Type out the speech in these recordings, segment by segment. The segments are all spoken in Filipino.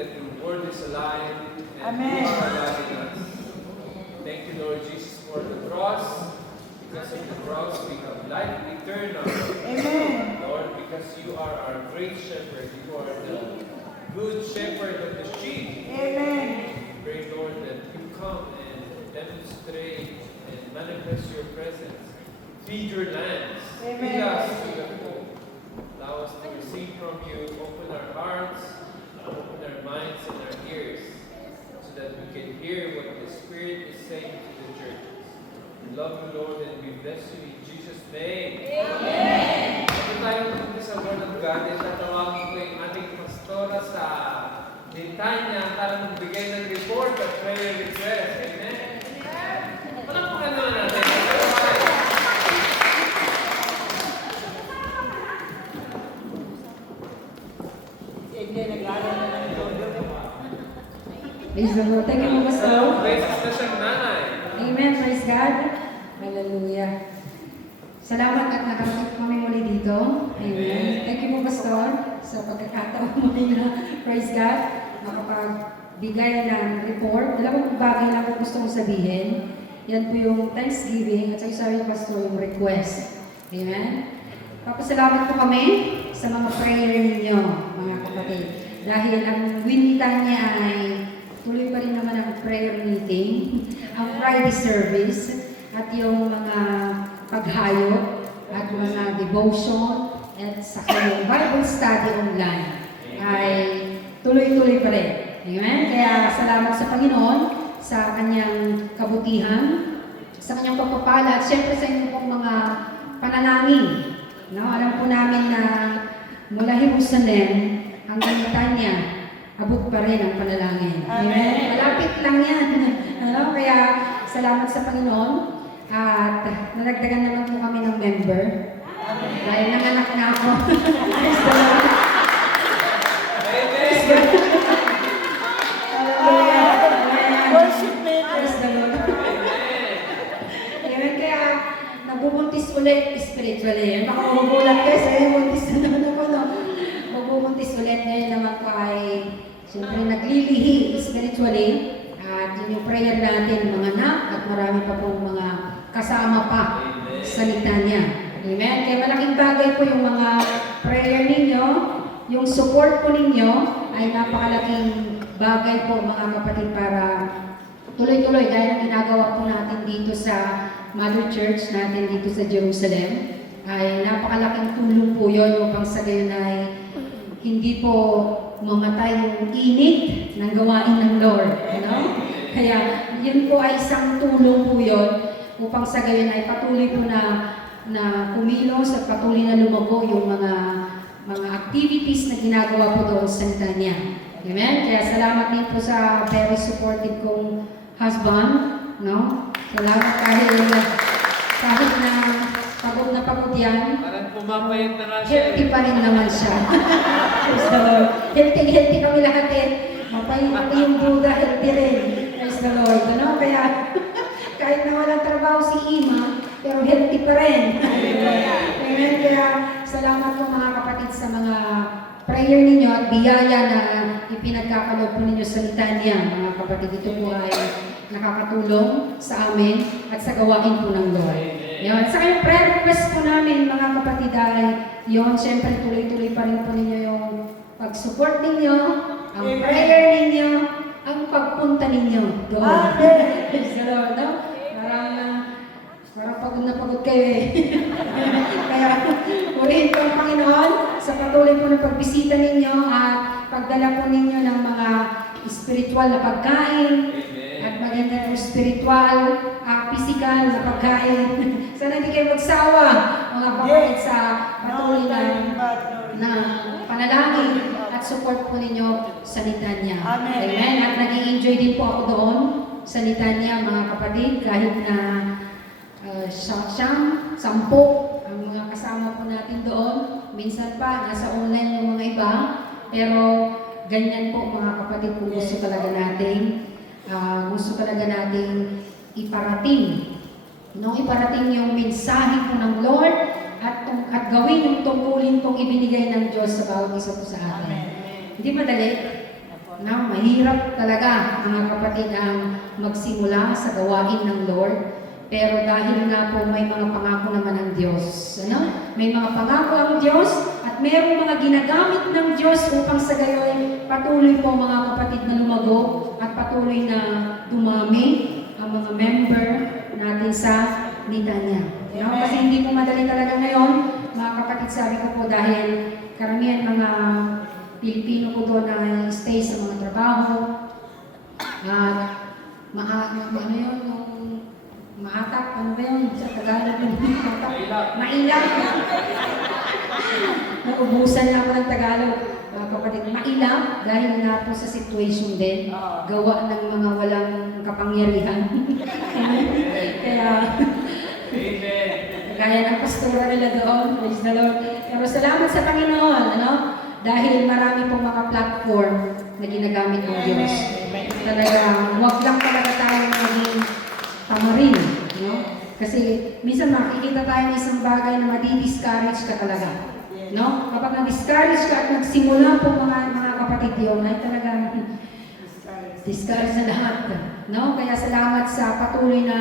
that your word is alive and Amen. you are alive in us. Thank you, Lord Jesus, for the cross. Because of the cross, we have life eternal. Amen. Lord, because you are our great shepherd. You are the good shepherd of the sheep. Amen. Pray, Lord, that you come and demonstrate and manifest your presence. Feed your lambs. Amen. Feed us with the full. Allow us to receive from you. Open our hearts, open our minds and our ears, so that we can hear what the Spirit is saying to the churches. We love you, Lord, and we bless you in Jesus' name. Amen. Ito tayo punta sa Word of God, at tatawagin ko yung ating pastora sa Litanya para magbigay ng report at prayer request. Amen. Palakpakan naman natin. Hindi, nag-aaral na ng todo. Praise the Lord. Thank you, Pastor. Beses na siyang nanay. Amen. Praise God. Hallelujah. Salamat at nakakita kami muli dito. Amen. Thank you, Pastor, sa pagkakataon muli na, praise God, makapagbigay ng report. Dalawang bagay lang po gusto kong sabihin. Yan po yung Thanksgiving at sabi ni Pastor yung request. Amen. Papasalamat po kami sa mga prayer ninyo, mga kapatid. Dahil ang wintan niya ay tuloy pa rin naman ang prayer meeting, ang Friday service, at yung mga paghayot, at mga devotion, at saka yung Bible study online ay tuloy-tuloy pa rin. Amen? Kaya salamat sa Panginoon sa kanyang kabutihan, sa kanyang pagpapala, at syempre sa inyong pong mga panalangin. No? Alam po namin na mula Jerusalem hanggang Litanya, abot pa rin ang panalangin. Amen? Malapit lang yan. Ano? Kaya salamat sa Panginoon. At nadagdagan naman po kami ng member. Dahil nanganak na ako. Praise the Lord. Praise the Lord. Hallelujah. Worship leader. Praise the Lord. Amen. Kaya nabubuntis ulit spiritually. Baka magugulat kayo sa'yo, buntis na naman ako. No? Magbubuntis ulit. Ngayon naman ko ay siyempre naglilihi spiritually. At yun yung prayer natin, mga anak, at marami pa pong mga kasama pa sa litanya. Amen? Kaya malaking bagay po yung mga prayer ninyo, yung support po ninyo ay napakalaking bagay po mga kapatid para tuloy-tuloy dahil ang ginagawa po natin dito sa Mother Church natin dito sa Jerusalem ay napakalaking tulong po yun upang sa gayon ay hindi po mamatay yung init ng gawain ng Lord. Ano? Kaya yun po ay isang tulong po yun upang sa gayon ay patuloy po na kumilos at patuloy na lumago yung mga activities na ginagawa po doon sa Litanya. Amen? Kaya salamat din po sa very supportive kong husband. No? Salamat kahit na pagod yan. Parang pumapayat na nga siya. Healthy pa rin naman siya. Praise the Lord. Healthy kami lahat eh. Mapayat yung Buddha, healthy rin. Praise the Lord. Ano? Kaya kahit na walang trabaho si Ima, pero healthy pa rin. Amen. Kaya salamat po mga kapatid sa mga prayer ninyo at biyaya na ipinagkakaloob po ninyo sa litanya. Mga kapatid, ito po ay nakakatulong sa amin at sa gawain po ng Lord. Yun. Sa kayong prayer request po namin, mga kapatid, ay yun, siyempre tuloy-tuloy pa rin po ninyo yung pag-support ninyo, ang prayer ninyo, ang pagpunta ninyo doon. Praise the Lord, no? Parang pagod na pagod kayo eh. Kaya ulihin po ang Panginoon sa patuloy po ng pagbisita ninyo at pagdala po ninyo ng mga spiritual na pagkain at maganda po spiritual, physical na pagkain. Sana hindi kayo magsawa mga kapatid sa patuloy na panalangin at support po ninyo sa litanya. Amen. At nag-i-enjoy din po ako doon sa litanya mga kapatid kahit na sampo ang mga kasama po natin doon. Minsan pa, nasa online yung mga iba. Pero ganyan po mga kapatid kung gusto talaga nating iparating. Iparating yung mensahe po ng Lord at gawin yung tungkulin pong ibinigay ng Diyos sa bawat isa po sa atin. Hindi madali. No, mahirap talaga mga kapatid ang magsimula sa gawain ng Lord. Pero dahil nga po may mga pangako naman ang Diyos. Ano? May mga pangako ang Diyos at mayroong mga ginagamit ng Diyos upang sa gayoy patuloy po mga kapatid na lumago at patuloy na dumami ang mga member natin sa litanya. No? Kasi hindi po madali talaga ngayon, mga kapatid, sabi ko po dahil karamihan mga Pilipino po doon na stay sa mga trabaho at ano yun, maatak, ano ba yun sa Tagalog? Mailap. Naubusan na ako ng Tagalog. Mga kapatid, mailap dahil nga po sa situation din, gawa ng mga walang kapangyarihan. Kaya ng pastora nila doon, praise the Lord. Pero salamat sa Panginoon, ano? Dahil marami pong mga platform na ginagamit ng Diyos. Talaga, huwag lang talaga tayo maging tamarin, no? Kasi minsan makikita tayo ng isang bagay na madi-discourage ka talaga, no? Kapag na-discourage ka at nagsimula po mga kapatid yun, ay talagang discourage na lahat, no? Kaya salamat sa patuloy na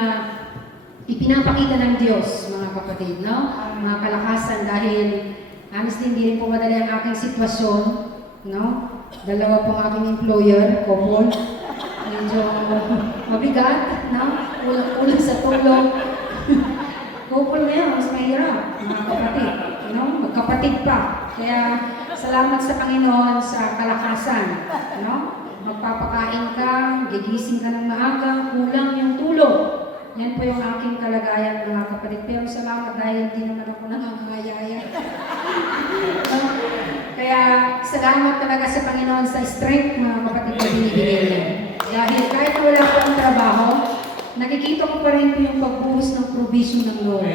ipinapakita ng Diyos, mga kapatid, no? Mga kalakasan dahil honestly, hindi rin po madali ang aking sitwasyon, no? Dalawa pong aking employer, couple. Medyo mabigat, no? Ulang sa tulong. Couple na yan, mas mahirap, mga kapatid, no? Magkapatid pa. Kaya salamat sa Panginoon sa kalakasan, no? Magpapakain ka, gigising ka ng maaga, kulang yung tulog. Yan po yung aking kalagayan, mga kapatid. Pero salamat dahil hindi naman ako nangangayaya. Kaya salamat talaga sa Panginoon sa strength, mga kapatid, na binibigay niya. Dahil kahit wala po ang trabaho, nakikita ko pa rin po yung pagbuhos ng provision ng Lord.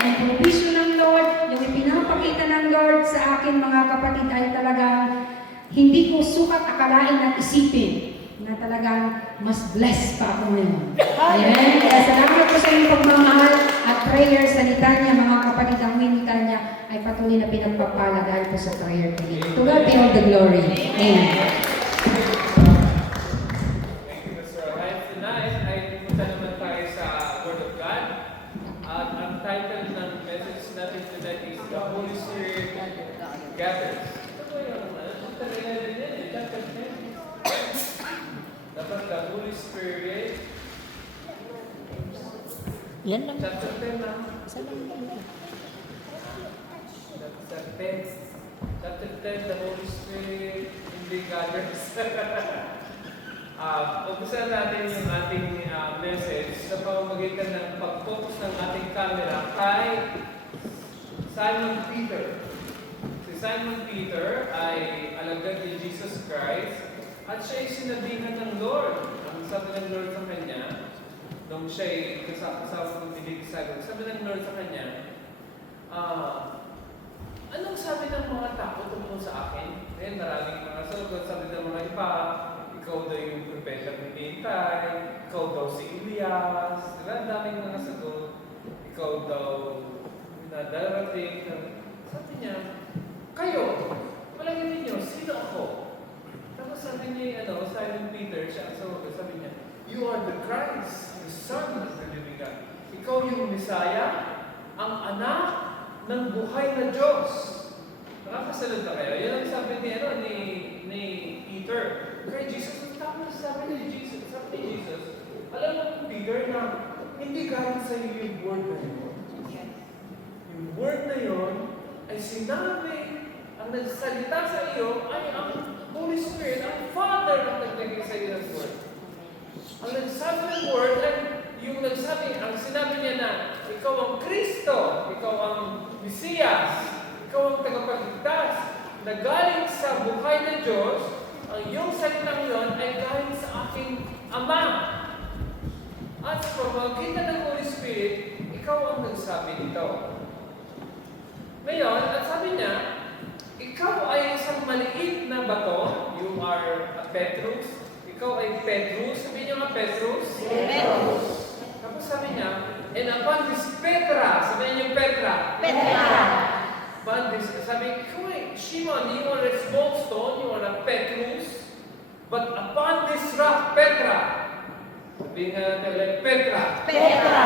Yung provision ng Lord, yung ipinapakita ng Lord sa akin, mga kapatid, ay talagang hindi ko sukat akalain at isipin na talagang mas blessed pa ako ngayon. Amen? Kaya salamat po sa inyong pagmamahal at prayer sa litanya, mga kapatid. Ang litanya ay patuloy na pinagpapala dahil po sa prayer ko. To God be all the glory. Amen. Thank you, Mr. Ryan. Tonight ay pupunta naman tayo sa Word of God. At ang title ng message natin tonight is The Holy Spirit Gathers. Ito po yun. Dapat the Holy Spirit. Yan lang. Chapter 10 na. Isa lang yan. Chapter 10. Chapter 10, the Holy Spirit hindi gathers. Umpisan natin yung ating message sa pamamagitan ng pag-focus ng ating camera kay Simon Peter. Si Simon Peter ay alagad ni Jesus Christ at siya ay sinabihan ng Lord. Ang sabi ng Lord sa kanya, nung siya ay kasama ng disciples, sabi ng Lord sa kanya, anong sabi ng mga tao tungkol sa akin? Eh, maraming mga sagot. Sabi ng mga iba, ikaw daw yung propeta ng hinihintay, ikaw daw si Elias, diba? Ang daming mga sagot. Ikaw daw na darating. Sabi niya, kayo, palagay ninyo, sino ako? Tapos sabi niya, Simon Peter, siya ang sabi niya, you are the Christ, the Son of the living God. Ikaw yung Messiah, ang anak ng buhay na Diyos. Nakakasalod na kayo. Yan ang sabi ni Peter. Kay Jesus, tama sabi ni Jesus. Sabi ni Jesus, alam mo Peter na hindi galing sa iyo yung word na yun. Yung word na yun ay sinabi, ang nagsalita sa iyo ay ang Holy Spirit, ang Father ang naglagay sa iyo ng word. Ang nagsabi ng word ay yung nagsabi, ang sinabi niya na ikaw ang Kristo, ikaw ang Mesiyas, ikaw ang tagapagligtas na galing sa buhay na Diyos, ang iyong salitang yun ay galing sa aking Ama. At sa pamamagitan ng Holy Spirit, ikaw ang nagsabi nito. Ngayon, at sabi niya, ikaw ay isang maliit na bato, you are a Petrus, ikaw ay Petrus, sabi niyo nga Petrus? Petrus. Tapos sabi niya, and upon this Petra, sabi niyo Petra? Petra. Upon this, sabi, ikaw ay Shimon, you are a small stone, you are a Petrus. But upon this rock, Petra. Sabihin nga natin ulit, Petra. Petra.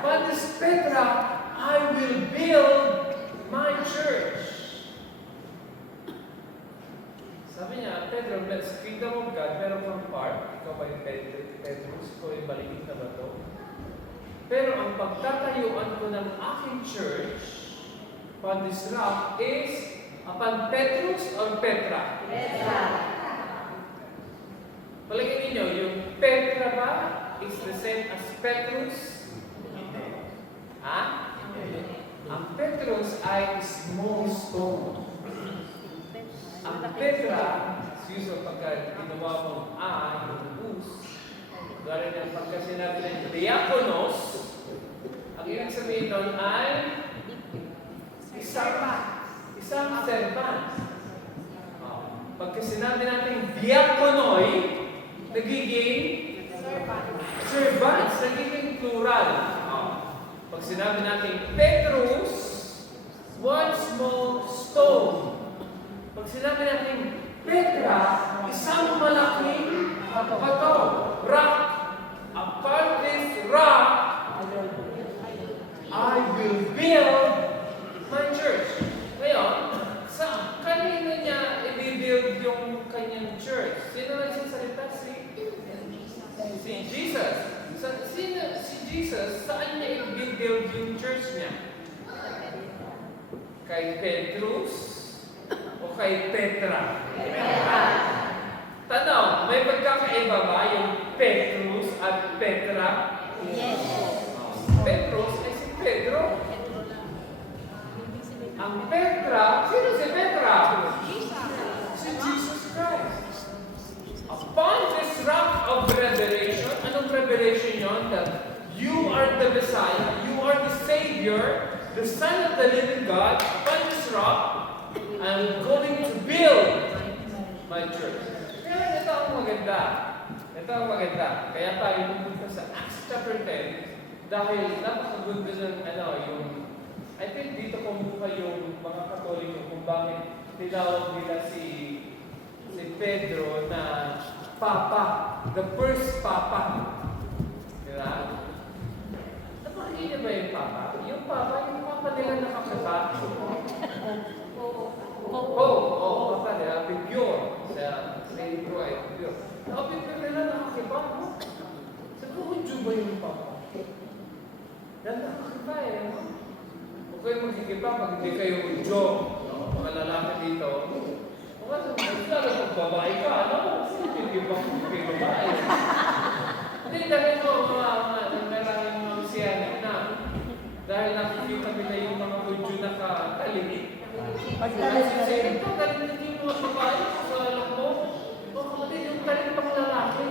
Upon this Petra, I will build my church. Sabi niya, Pedro, sa kingdom of God, meron kang part. Ikaw ba yung Petrus? Ikaw yung maliit na bato. Pero ang pagtatayuan ko ng aking church, upon this rock, is upon Petrus or Petra? Petra. Palagay ninyo, yung Petra ba is the same as Petrus? Ha? Ang Petrus ay small stone. Ang Petra, usually pagka ginawa mong yung us, gano'n yung pagka sinabi ng diakonos, ang ibig sabihin doon ay isang servant. Pagka sinabi natin diakonoy, nagiging servants, nagiging plural. Pag sinabi natin Petrus, one small stone. Pag sinabi natin Petra, isang malaking bato, rock. Upon this rock, I will build my church. Ngayon, sa kanino niya i-build yung kanyang church? Sino nagsasalita? Si Jesus. Si Jesus, saan niya i-build yung church niya? Kay Petrus o kay Petra? Petra. Tanong, may pagkakaiba ba yung Petrus at Petra? Yes. Petrus ay si Pedro. Ang Petra, sino si Petra? Si Jesus Christ. Upon this rock of revelation, anong revelation yun? That you are the Messiah, you are the Savior, the Son of the living God. Upon this rock, I'm going to build my church. Kaya ito ang maganda. Ito ang maganda. Kaya tayo pupunta sa Acts chapter 10 dahil napakaganda ng yung I think dito kumuha yung mga Katoliko kung bakit tinawag nila si Pedro na Papa, the first Papa. Diba? Napakinggan niyo ba yung Papa? Yung Papa nila nakakaba. Papa nila, pure. Sa Hebrew ay pure. Nakapipure nila nakakiba. Sa Hudyo ba yung Papa? Dahil nakakiba Huwag kayo magkikipa pag hindi kayo Hudyo. Mga lalaki dito. Lalo pag babae ka, hindi ba kayo babae? Hindi, dahil mo, maraming mga Mesianik na. Dahil nakikita nila yung mga Hudyo na katalimik. Pagtalit ito, galing yung mga babae sa alam mo. O kapatid, yung galing pang lalaki.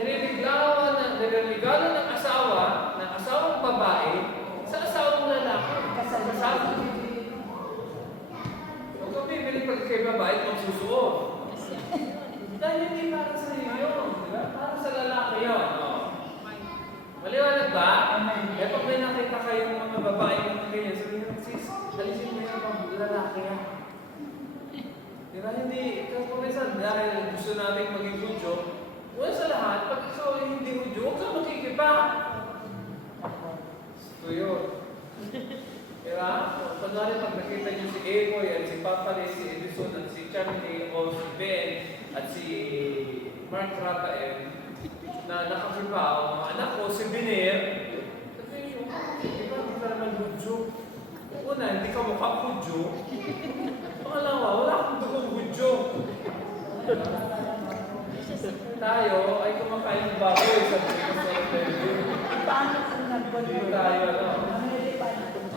Nililigalo ng asawang babae sa asawang lalaki. Kasama. Huwag kang bibili pag kay babae at magsusuot. Dahil hindi para sa iyo yun. Diba? Para sa lalaki yun. Maliwanag ba? Eh pag may nakita kayong mga babae na ganyan, sabihin nyo, sis, alisin mo yung mga lalaki yan. Diba? Hindi, kung minsan, dahil gusto natin maging Hudyo, una sa lahat, pag ikaw ay hindi Hudyo, huwag kang makikipa. Ito yun. Diba? Pagkali pag nakita niyo si Evoy at si Papale, si Edison at si Charlie o si Ben at si Mark Rafael na nakakipa o mga anak ko, si Biner, sabihin nyo, di ba, hindi ka naman Hudyo. Una, hindi ka mukhang Hudyo. Pangalawa, wala akong dugong Hudyo. Tayo ay kumakain ng baboy sa television. Paano kung nag-convert? Tayo,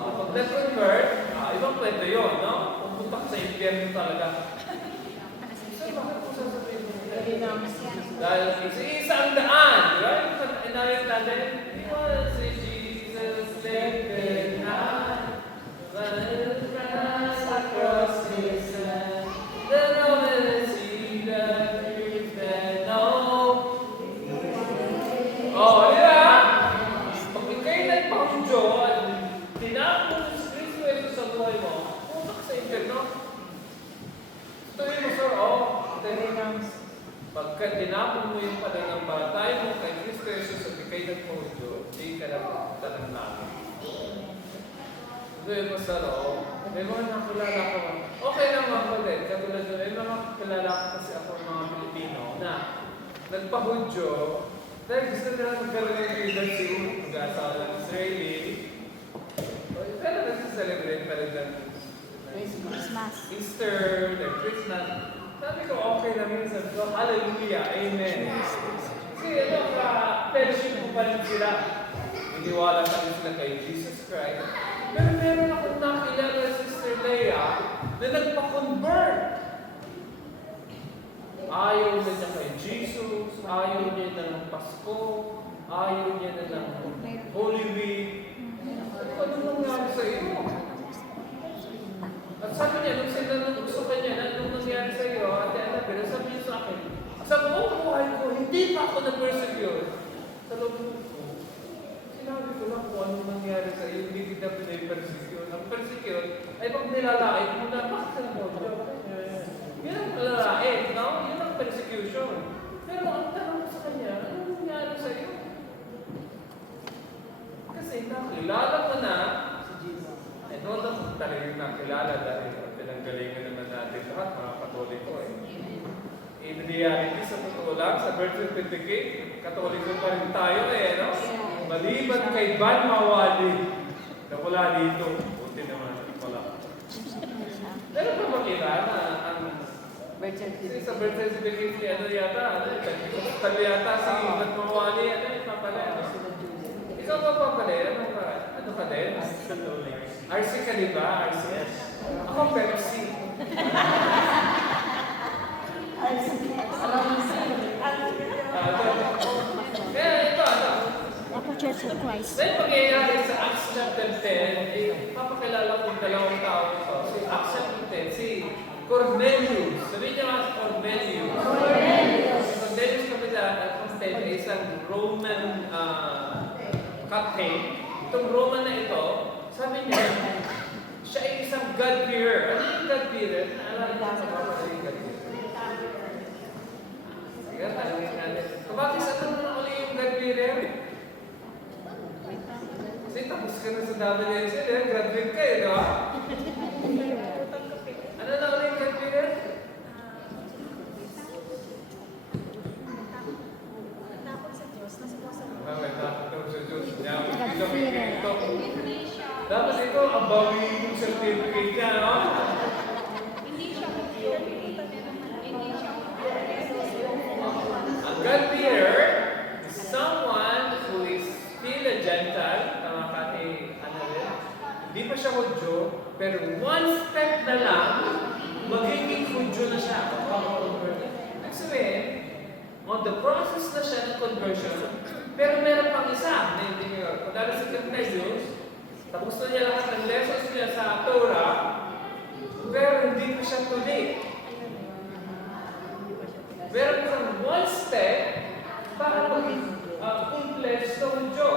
pag nag-convert, ibang kwento yun, no? Pupunta ka sa impyerno talaga. Bakit po sasabihin mo? Dahil isa ang daan, di ba? Inayon natin, was Jesus lifted high, across his land, the Roman see the truth and know. Oh, yeah! Pag ikay nagpahudyo at tinapon ng Kristo sa buhay mo, pumunta ka sa impyerno. Tuloy mo, sir, Sapagkat tinapon mo yung pananampalataya mo kay Kristo Jesus at ikay nagpahudyo, di ka na pupunta ng langit. Doon mo sa loob, may mga nakilala ko. Okay lang mga kapatid, katulad doon, may mga kilala ko kasi ako mga Pilipino na nagpahudyo dahil gusto nila magkaroon ng leadership, mag-asawa ng Israeli. Pero nagsa-celebrate pa rin ng Christmas. Easter, ng Christmas. Sabi ko, okay lang yun. Sabi ko, hallelujah, amen. Kasi fellowship mo pa rin sila. Iniwala pa rin sila kay Jesus Christ. Pero meron akong nakilala si Sister Leia na nagpa-convert. Ayaw na niya kay Jesus, ayaw niya na ng Pasko, ayaw niya na ng Holy Week. Ano nangyari sa iyo? At sabi niya, nung gusto ka niya, anong nangyari sa iyo, Ate Annabel, sabi niya sa akin, sa buong buhay ko, hindi pa ako na-persecute. Sa loob ko, sinabi ko lang kung anong nangyari sa iyo, hindi kita pinay-persecute. Ang persecute ay pag nilalait mo na, bakit ka na yun ang lalait, no? Yun ang persecution. Pero ang tanong ko sa kanya, anong nangyari sa iyo? Kasi nakilala mo na si Jesus. And all of talagang nakilala dahil pinanggalingan naman natin lahat, mga Katoliko In reality, sa totoo lang, sa birth certificate, Katoliko pa rin tayo no? Maliban kay Van Mawali, na wala dito. Buti naman, wala. Pero pa makilala ang kasi sa birth certificate, ano yata, Kali yata, si Van Mawali, papalaya. Ikaw ba papalaya? Ano ka din? RC ka di ba? RC? Ako Pepsi. Ito. Ako Church of Christ. Dahil pangyayari sa Acts chapter 10, papakilala ko yung dalawang tao ito. Si Acts chapter 10, si Cornelius. Sabihin niyo nga si Cornelius. Si Cornelius kapatid ay isang Roman captain. Itong Roman na ito, sabi niya, siya ay isang God-fearer. Ano yung God-fearer? Alam niyo sa mga yung God-fearer? Sige, talangin natin. Bakit sa tanong na uli yung God-fearer? Kasi tapos ka na sa WNC, graduate ka di ba? Ano na uli yung God-fearer? Dapat ito, ang bawi yung certificate niya, no? Ang God-fearer is someone who is still a Gentile, tama ka ni Annabel. Hindi pa siya Hudyo, pero one step na lang, magiging Hudyo na siya. Ibig sabihin, on the process na siya ng conversion, pero meron pang isa, hindi nyo. Kung dahil si Cornelius, tapos na niya lahat ng lessons niya sa Torah, pero hindi pa siya tuloy. Meron pang one step para maging full-fledged na Hudyo.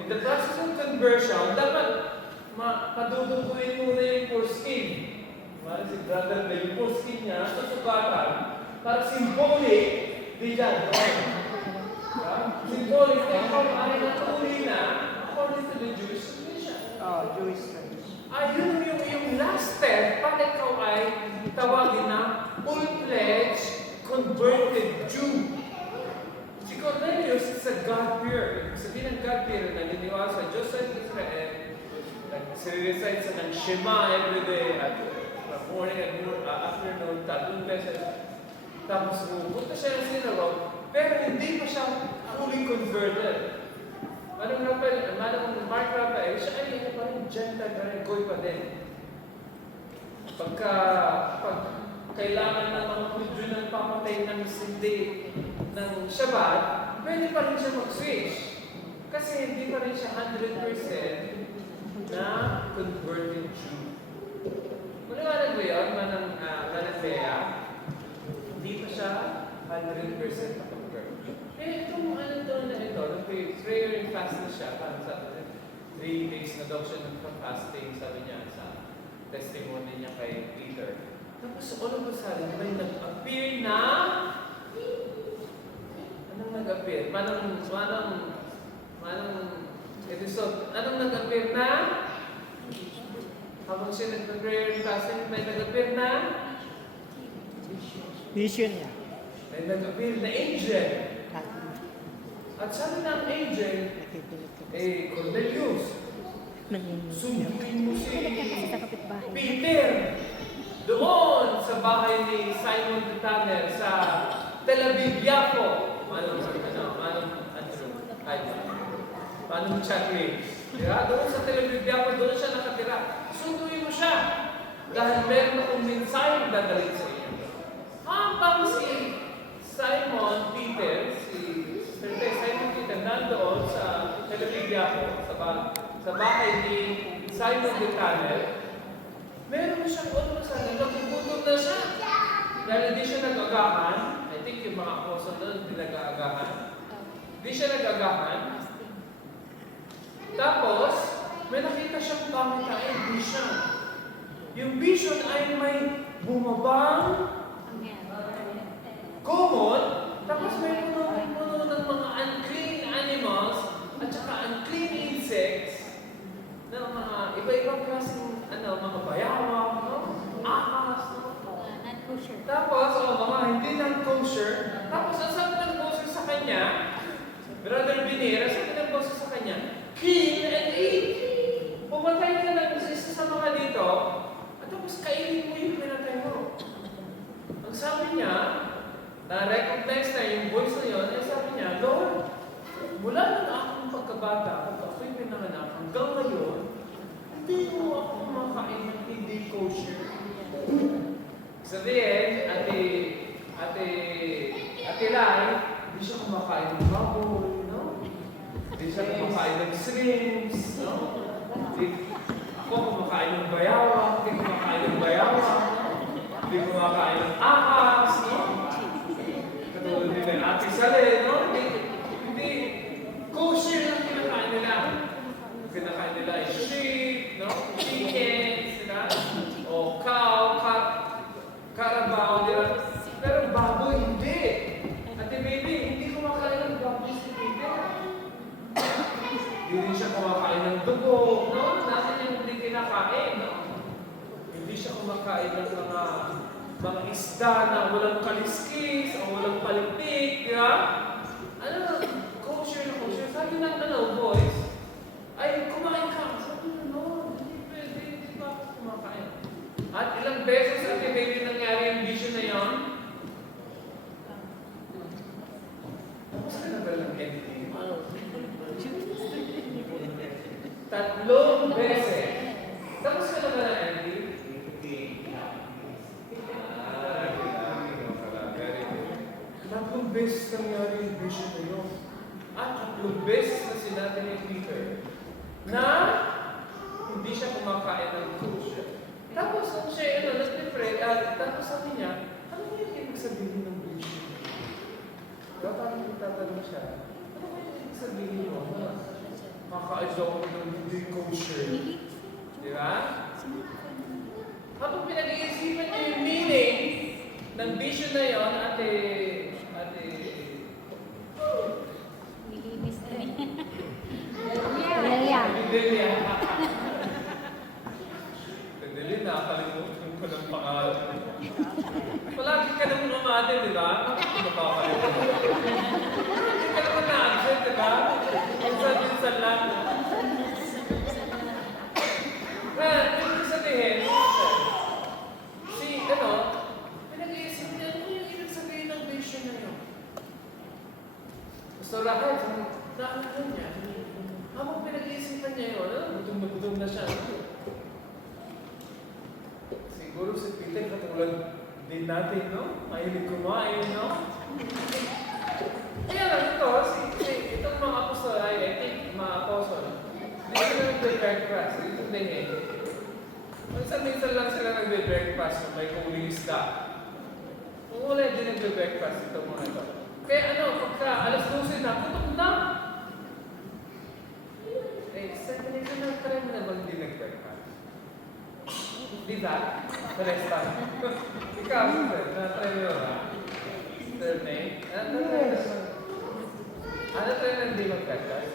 In the process of conversion, dapat paduduguin muna yung foreskin. Mara si brother na yung foreskin niya sa sukatan para symbolic, di dyan. Symbolic na ikaw ay natuli na according to the Jewish tradition. Jewish tradition. Ayun yung last step para ikaw ay tawagin na full-fledged converted Jew. Si Cornelius is a God-fearer. Sabihin ng God-fearer, naniniwala sa Diyos sa Israel, nag-recite sa ng Shema everyday at morning and afternoon, 3 beses. Tapos pupunta siya ng synagogue, pero hindi pa siya fully converted. Mark Raphael, siya ay pa rin Gentile pa rin, goy pa din. Pag kailangan ng mga Hudyo ng papatay ng sindi ng Shabbat, pwede pa rin siya mag-switch. Kasi hindi pa rin siya 100% na converted Jew. Maliwanag ba yun, Mananbea? Hindi pa siya 100% na convert. Itong na ito, nung prayer and fast na siya, parang sabi niya, 3 days na daw siya nagpa-fasting, sabi niya sa testimony niya kay Peter. Tapos all of a sudden, may nag-appear na nag-appear? Episode, anong nag-appear na? Habang siya nag-prayer class, may nag-appear na? Vision niya. May nag-appear na angel. At sabi ng angel, Cornelius, sunduin mo si Sa kapitbahay. Peter doon sa bahay ni Simon the Tanner sa Tel Aviv, Yafo. Paano Chadwick? Diba? Doon sa Tel Aviv, Yafo, doon siya nakatira. Sunduin mo siya. Dahil meron akong mensahe dadalhin sa iyo. Habang si Simon Peter, Simon Peter nandoon sa Tel Aviv, Yafo, sa bahay ni Simon the Tanner, meron siyang nagugutom na siya. Dahil hindi siya nag-agahan. I think yung mga apostol doon, hindi nag-agahan. Hindi siya nag-agahan. Tapos, may nakita siyang pamitang vision. Yung vision ay may bumabang kumot, tapos may puno ng mga unclean animals at saka unclean insects na mga iba-ibang klaseng mga bayawak, no? Ahas, no? Tapos, mga hindi non-kosher. Tapos, ang sabi ng boses sa kanya, Brother Binera, sabi ng boses sa kanya, kill and eat. Pumatay ka ng isa sa mga dito, at tapos kainin mo yung pinatay mo. Ang sabi niya, na-recognize na yung voice na yun, ay sabi niya, Lord, mula ng aking pagkabata, at ako'y pinanganak, hanggang ngayon, hindi mo ako kumakain ng hindi kosher. Sabihin, Ate Lai, hindi siya kumakain ng baboy, no? Hindi siya kumakain ng shrimps, no? Ako kumakain ng bayawak, hindi kumakain ng bayawak, no? Hindi kumakain ng ahas, no? Katulad din ng Ate Sale, no? Hindi kosher lang kinakain nila. Kinakain nila ay sheep, no? Chickens, sila, o cow, carabao, di ba? Pero baboy, hindi. Ate baby, hindi kumakain ng baboy si Peter. Hindi rin siya kumakain ng dugo, no? Nasa niya hindi kinakain, no? Hindi siya kumakain ng mga isda na walang kaliskis o walang palitik, di ba? Kosher na kosher. Sabi ng voice, ay, kumain ka. Sabi na, no, hindi pwede, hindi ba ako kumakain? At ilang beses at baby nangyari yung vision na yun? Tapos ka na ba lang ending? 3 beses. Tapos ka na ba lang ending? Hindi. Very good. 3 beses nangyari yung vision na yun. At 3 beses na sinabi ni Peter na hindi siya kumakain ng kosher. Tapos, siya, nag-pray, tapos sabi niya, ano ba yung ibig sabihin ng vision? Diba, parang tatanong siya, ano ba yung ibig sabihin mo? Kakain ako ng hindi kosher. Diba? Habang pinag-iisipan niya yung meaning ng vision na yun, ate, Delia. Delia, nakakalimutan ko ng pangalan. Palagi ka naman umate, di ba? Nakakalimutan. Hindi ka naman na-absent, di ba? Minsan lang. Ibig sabihin, pinag-iisip niya, ano yung ibig sabihin ng vision na yun? Gusto lahat, nakakalimutan niya. Habang pinag-iisipan niya yun, gutom na siya. Siguro si Peter katulad din natin, no? Mahilig kumain, no? Kaya lang ito, itong mga apostol, I think, mga apostol, hindi sila nag-breakfast, dito din eh. Minsan lang sila nag-breakfast kung may huling isda. Kung wala din nag-breakfast itong mga ito. Kaya pagka alas 12 na, gutom na! Minsan na-try mo na bang hindi nag-breakfast? Di ba? Sa restaurant. Ikaw, na-try mo yun, ha? Third name? Ano tayo na hindi magkakas?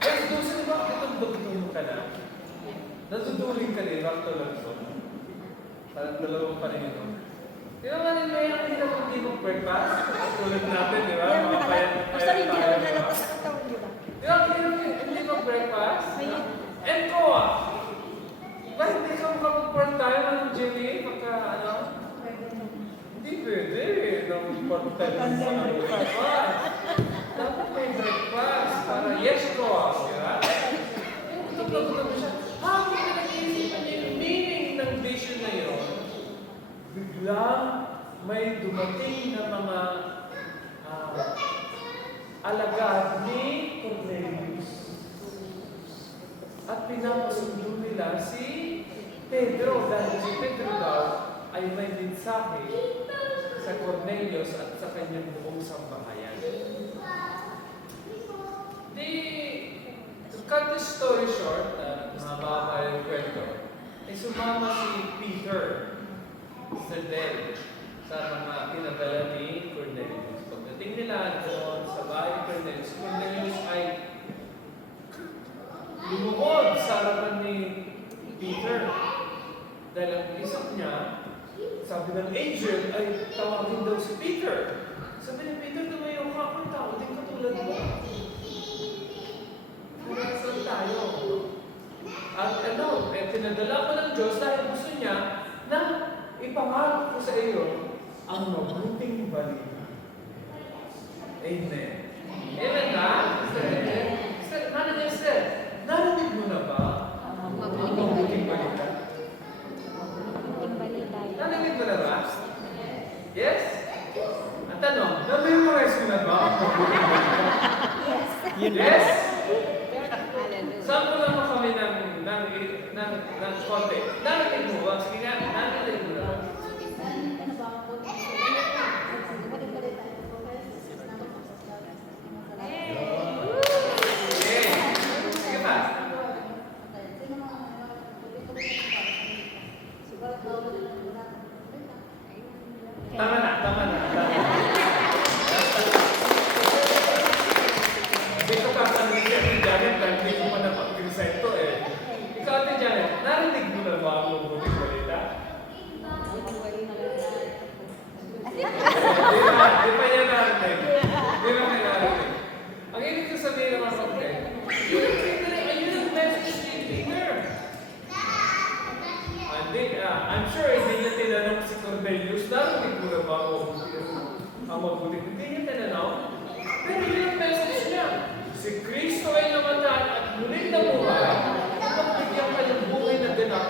Guys, gusto ba itong dugtong ka na? Natutuling ka din, back to lang so. Parang dalawang pa rin ito. Di ba man nila yung hindi na hindi mag-breakfast? Tulad natin, di ba? Mga payat Sorry, hindi naman tayo. nalabas sa katawan, di ba? Di ba hindi mag-breakfast? And ko ah! Bakit hindi ka makapag-part time ng Jimmy? Pagka ano? Hindi pwede. Nang-part time sa breakfast. Dapat may breakfast. Para yes ko ah. Di ba? Gutom siya. Habang pinag-iisipan niya yung meaning ng vision na yun, biglang may dumating na mga alagad ni Cornelius. At pinapasundo nila si Pedro dahil si Pedro daw ay may mensahe sa Cornelius at sa kanyang buong sambahayan. To cut the story short, mahaba yung kwento, ay sumama si Peter sa Den sa mga pinadala ni Cornelius. Pagdating nila doon sa bahay ni Cornelius, Cornelius ay lumuhod sa harapan ni Peter. Dahil ang isip niya, sabi ng angel, ay tawagin daw si Peter. Sabi ni Peter, tumayo ka, kung tao din katulad mo. Saan tayo? At ano, pinadala ko ng Diyos dahil gusto niya na ipangarap ko sa iyo ang mabuting balita. Amen. Amen ka? Sister, narinig mo na ba ang mabuting balita? Narinig mo na ba? Yes? Ang tanong, na-memorize mo na ba ang mabuting balita? Yes? Sample lang mo kami ng konti. Narinig mo ba? Sige nga, narinig mo na ba? Sige pa. Tama na. Dito ka sa media ni Janet, hindi mo pa napag-recite to eh. Ikaw, Ate Janet, narinig mo na ba ang mabuting balita? Di pa niya narinig. Di ba niya narinig? Ang ibig ko sabihin naman sa akin, ayun ang message ni Peter. I'm sure hindi niya tinanong si Cornelius, narinig mo na ba ang mabuting? Hindi niya tinanong. Pero yun ang message niya. Si Kristo ay namatay at muling nabuhay upang bigyan ka ng buhay na ganap.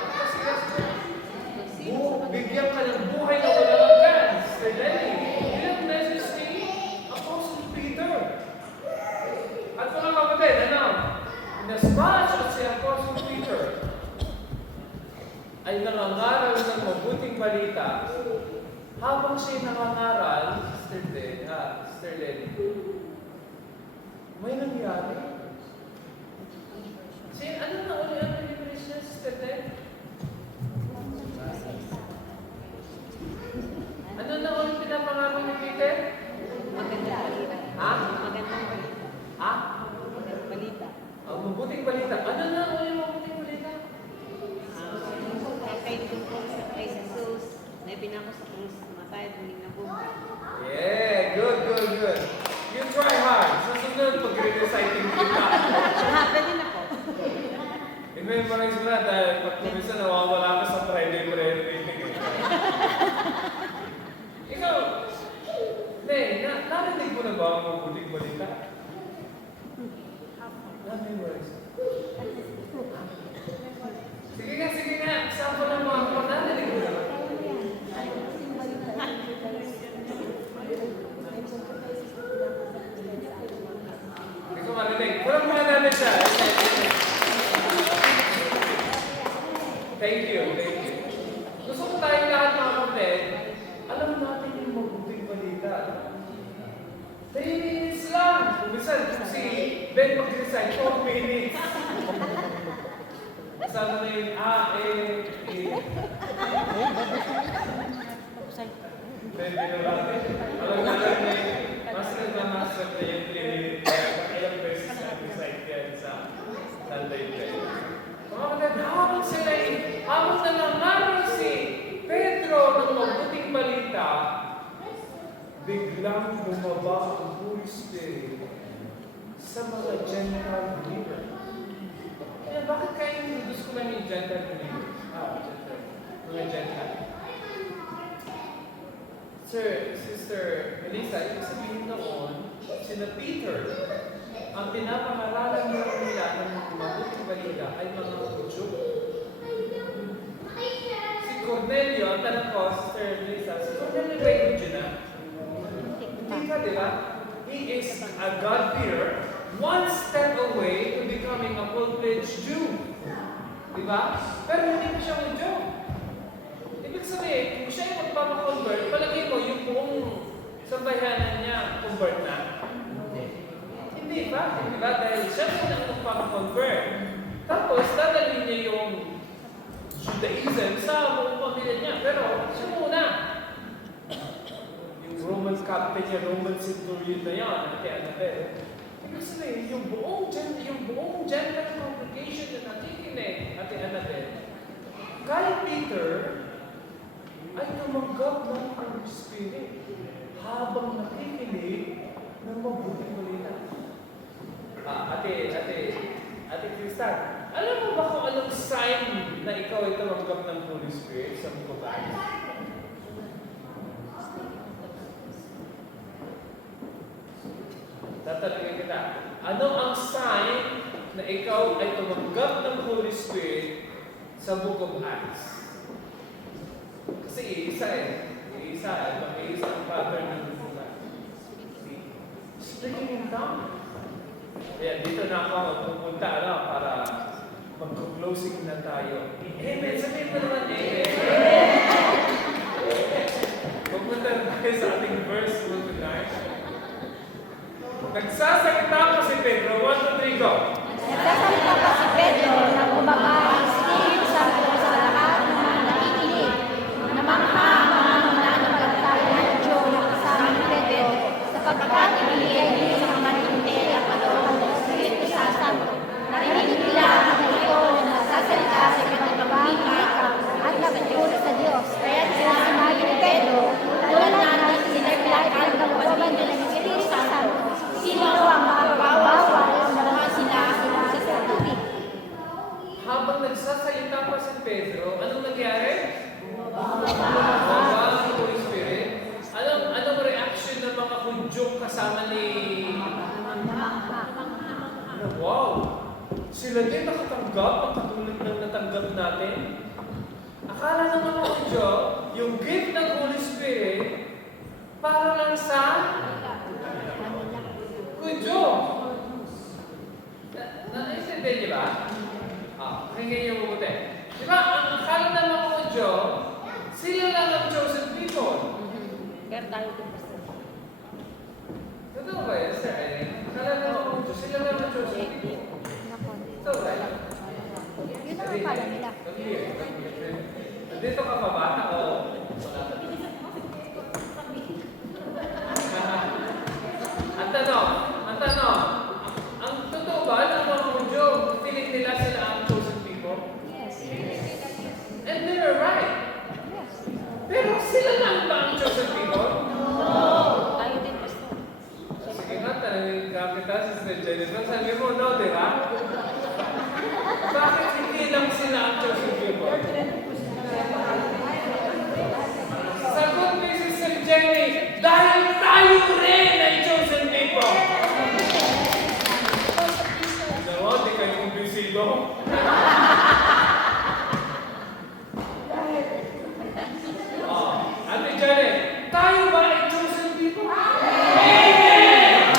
Bigyan ka ng buhay na walang hanggan. Sir Lenny, yun ang message ni Apostle Peter. At mga kapatid, as much as si Apostle Peter ay nangangaral ng mabuting balita, habang siya nangangaral, Sister Lenny, may nangyari. Ano na uli ang deliverance niya, Sister Lenny? Ano na uli pinapangako ni Peter? Magandang balita. Ha? Magandang balita. Ha? Magandang balita. Ang mabuting balita. Ano na uli ang mabuting balita? Kay Jesus, na ibinako sa krus, namatay at muling nabuhay. Yeah, good. You try hard. Sa sunod, pag-reciting kita. Pwede na po. I-memorize mo na dahil pag kumisa nawawala ka sa Friday prayer meeting. Ikaw, narinig mo na ba ang mabuting balita? Na-memorize. Sige nga. Sample ng mga kapag narinig mo na ba? Hindi ko marinig. Walang mga namin siya. Thank you. Gusto ko tayong lahat mga kapatid, alam natin yung mabuting balita. 3 minutes lang. Kumisan, si Ben mag-recite 4 minutes. Kasama na yun, Ben, binabati. Alam na lang na yun, mas nagmamaster na yun, kaya habang nangangaral si Pedro ng mabuting balita, biglang bumaba ang Holy Spirit sa mga Gentile believers. Kaya bakit kayo introduce ko lang yung Gentile believers? Mga Gentile. Sister Elisa, ibig sabihin noon, sina Peter, ang pinapangaralan nila ng mabuting balita ay mga Hudyo. Si Cornelio, ang tanong ko, Sister Elisa, si Cornelio ba yung Hudyo na? Hindi ka, di ba? He is a God-fearer, one step away to becoming a full-fledged Jew. Di ba? Pero hindi pa siya Hudyo. Ibig sabihin, kung siya yung magpapakonvert, palagay mo yung buong sambayanan niya convert na. Hindi ba? Hindi ba? Dahil siya po ang magpapakonvert. Tapos, dadalhin niya yung Judaism sa buong pamilya niya. Pero, siya muna. Yung Roman captain niya, Roman centurion na yan, kay Annabelle. Ibig sabihin, yung buong gender congregation na nakikinig, Ate Annabelle, kay Peter, ay tumanggap ng Holy Spirit habang nakikinig ng mabuting balita. Ate Kristal, alam mo ba kung anong sign na ikaw ay tumanggap ng Holy Spirit sa Book of Acts? Tatanungin kita, ano ang sign na ikaw ay tumanggap ng Holy Spirit sa Book of Acts? Kasi iisa ang pattern ng Book of Acts. Speaking in tongues. Ayan, dito na ako pupunta para mag-closing na tayo. Amen. Sabihin mo naman, amen. Pupunta na tayo sa ating verse for tonight. Nagsasalita pa si Pedro. 1, 2, 3, go. Nagsasalita pa si Pedro na bumaba ang Espiritu Santo sa lahat ng mga nakikinig. Namangha ang mga mananampalataya ng Diyos na kasama ni Pedro sapagkat ibinigay niya sa mga nakikinig ang kalooban ng Espiritu Santo. Narinig nila ang ito na nagsasalita sa kanilang at nagtutulog sa Diyos. Kaya sinabi ni Pedro, tulad natin sinaglait ang kalooban ng Espiritu Santo. Sino ang magbawal na sila sa tubig? Habang nagsasalita pa si Pedro, anong nangyari? Bumaba ang Holy Spirit. Anong reaction ng mga Hudyong kasama ni... Wow! Sila din nakatanggap ang katulad ng natanggap natin. Akala ng mga Hudyo, yung gift ng Holy Spirit, para lang sa Hudyo. Naintindihan niyo ba? Pakinggan niyo mabuti. Di ba, ang akala ng mga Hudyo, sila lang ang chosen people. Kaya tayo din basta. Totoo ba yun, Sir Irene? Akala ng mga Hudyo, sila lang ang chosen people. Totoo ba yun? Yun ang akala nila. Nandito ka pa ba? Ako? Ang tanong, ang totoo ba ng mga Hudyo, piling nila sila ang chosen people? Yes. And they're right. Yes. Pero sila lang ba ang chosen people? Tayo din basta. Sige nga, tanongin ka kita, Sister Jennifer. Sabi mo, no, di ba? Bakit hindi lang sila ang chosen people? Sagot ni Sister Jenny, dahil tayo rin ay chosen people. No, di kayo kumbinsido. Ate Jenny, tayo ba ay chosen people? Amen!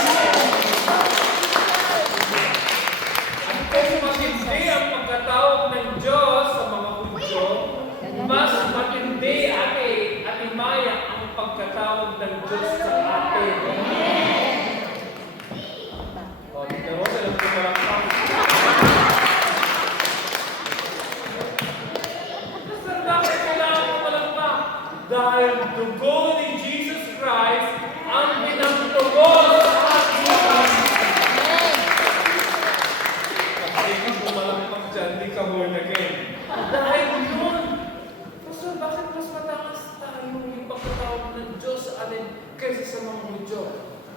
At kasi matindi ang pagkatawag ng Diyos sa mga Hudyo, mas matindi, Ate Maya, ang pagkatawag ng Diyos sa atin. O, tignan mo, salam ko parang pa. Sir, bakit kailangan ko palang pa? Dahil dugo ni Jesus Christ ang pinagtugol sa atin. Kapag ikaw bumalampag dyan, di ka born again. atin kaysa sa mga Hudyo.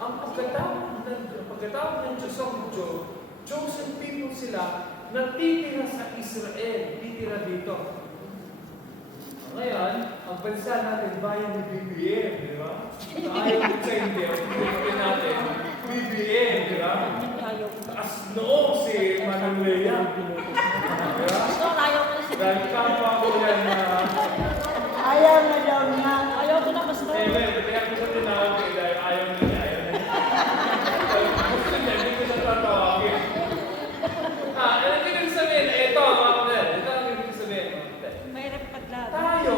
Ang pagkatawag ng Diyos sa Hudyo, chosen people sila na titira sa Israel, titira dito. Ngayon, ang bansa natin, bayan ni BBM, di ba? Ayaw ko sa hindi, ang pinagpapin natin, BBM, di ba? Taas noo si Manuela. Di ba? Dahil kapwa ko yan na... Ayaw na daw niya. Ayaw ko na mas Eh, kaya ko sa tinawag eh, dahil ayaw na niya, ayaw na niya. Gusto niya, hindi ko siya tatawagin. Ano ibig sabihin? Ito, mga kapatid. Ito ang ibig sabihin, mga kapatid. Mahirap paglaban. Tayo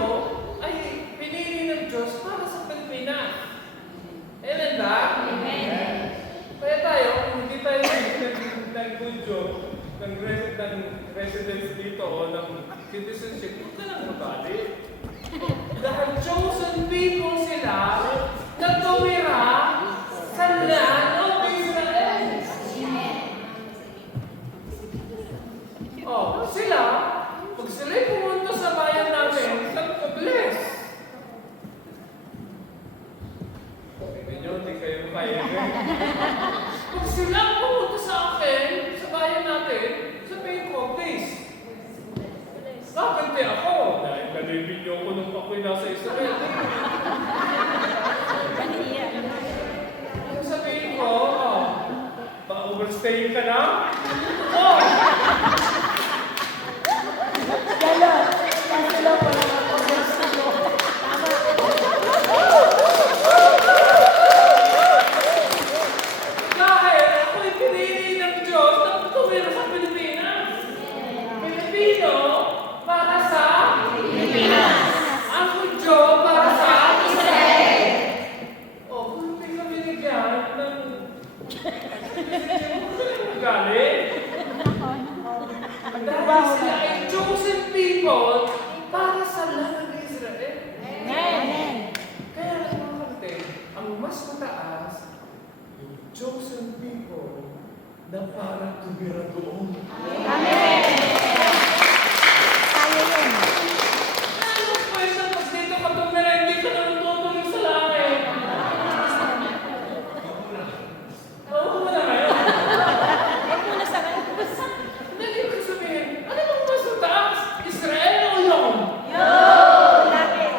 ay pinili ng Diyos para sa Pilipinas. Amen ba? Amen. Kaya tayo, kung hindi tayo nag-Hudyo, ng residence dito o ng citizenship, huwag ka lang mabalik. Dahil chosen people sila na tumira sa land of Israel. Oh, sila, pag sila'y pumunta sa bayan namin, nagpa-bless. Sabi nyo, hindi kayo kaya. Pag sila pumunta sa akin, sa bayan natin, sabihin ko, please. Bakit ako? Dahil nalibig niyo ako nung ako'y nasa Israel. Yung sabihin ko, pa-overstay ka na? Oh! Gano'n. Kasi lang po lang ako. Dahil ako'y pinili ng Diyos na tumira sa Pilipinas. Pilipino para sa Pilipinas. Ang Hudyo para sa Israel. Oh, kung hindi ka binigyan ng... galing. Dahil sila ay chosen people para sa land ng Israel. Amen. Kaya lang mga kapatid, ang mas mataas, yung chosen people na para tumira doon. Amen. Tayo yun. Anong pwesta pag dito ka tumira, hindi ka naman tutuloy sa langit? Oo mo na ngayon. Huwag muna sa ngayon. Hindi ko sabihin, ano bang mas mataas? Israel o yun? Lapit.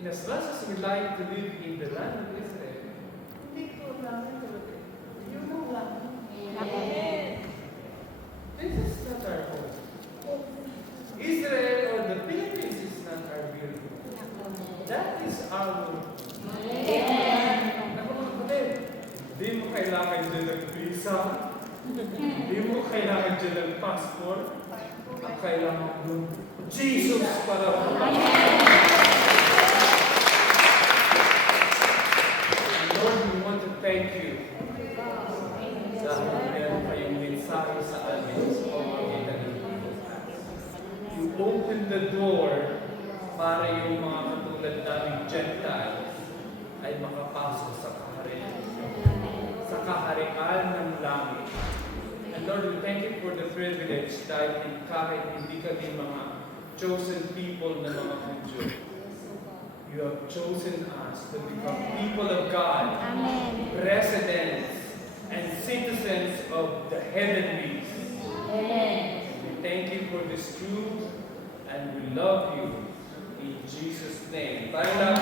In as much as we like to live in the land of Israel, hindi ko namin talaga. Yun ang lang. This is not our home. Israel or the Philippines is not our real home. That is our home. Naku mga kapatid, hindi mo kailangan dyan ng visa. Hindi mo kailangan dyan ng passport. Ang kailangan mo, Jesus para Lord, we want to thank you. Dahil meron kayong mensahe sa amin sa pamamagitan ng podcast. You open the door para yung mga katulad naming Gentiles ay makapasok sa kaharian. Sa kaharian ng langit. And Lord, we thank you for the privilege dahil kahit hindi kami mga chosen people na mga Hudyo, you have chosen us to become people of God, Amen. residents and citizens of the heavenlies. Amen. We thank you for this truth and we love you in Jesus' name. Tayo lang